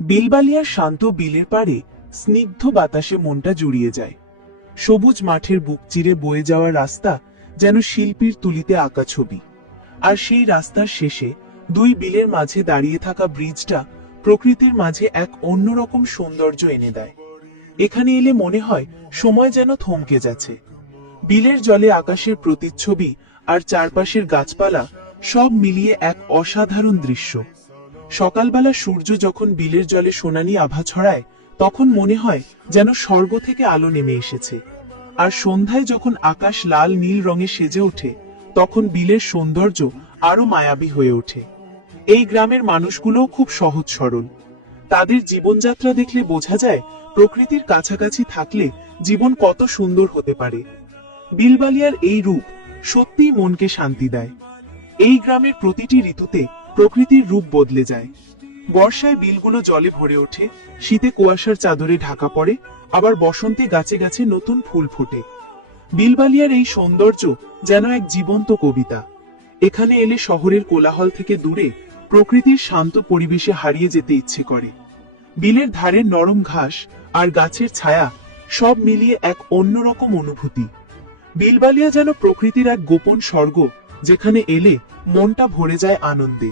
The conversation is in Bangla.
বিলবালিয়ার শান্ত বিলের পাড়ে স্নিগ্ধ বাতাসে মনটা জুড়িয়ে যায়। সবুজ মাঠের বুক চিরে বয়ে যাওয়া রাস্তা যেন শিল্পীর তুলিতে আঁকা ছবি। আর সেই রাস্তার শেষে দুই বিলের মাঝে দাঁড়িয়ে থাকা ব্রিজটা প্রকৃতির মাঝে এক অন্যরকম সৌন্দর্য এনে দেয়। এখানে এলে মনে হয় সময় যেন থমকে যাচ্ছে। বিলের জলে আকাশের প্রতিচ্ছবি আর চারপাশের গাছপালা সব মিলিয়ে এক অসাধারণ দৃশ্য। সকালবেলা সূর্য যখন বিলের জলে সোনালি আভা ছড়ায়, তখন মনে হয় যেন স্বর্গ থেকে আলো নেমে এসেছে। আর সন্ধ্যায় যখন আকাশ লাল নীল রঙে সেজে ওঠে, তখন বিলের সৌন্দর্য আরো মায়াবী হয়ে ওঠে। এই গ্রামের মানুষগুলোও খুব সহজ সরল। তাদের জীবনযাত্রা দেখলে বোঝা যায় প্রকৃতির কাছাকাছি থাকলে জীবন কত সুন্দর হতে পারে। বিলবালিয়ার এই রূপ সত্যিই মনকে শান্তি দেয়। এই গ্রামের প্রতিটি ঋতুতে প্রকৃতির রূপ বদলে যায়। বর্ষায় বিলগুলো জলে ভরে ওঠে, শীতে কুয়াশার চাদরে ঢাকা পড়ে, আবার বসন্তে গাছে গাছে নতুন ফুল ফোটে। বিলবালিয়ার এই সৌন্দর্য যেন এক জীবন্ত কবিতা। এখানে এলে শহরের কোলাহল থেকে দূরে প্রকৃতির শান্ত পরিবেশে হারিয়ে যেতে ইচ্ছে করে। বিলের ধারের নরম ঘাস আর গাছের ছায়া সব মিলিয়ে এক অন্যরকম অনুভূতি। বিলবালিয়া যেন প্রকৃতির এক গোপন স্বর্গ, যেখানে এলে মনটা ভরে যায় আনন্দে।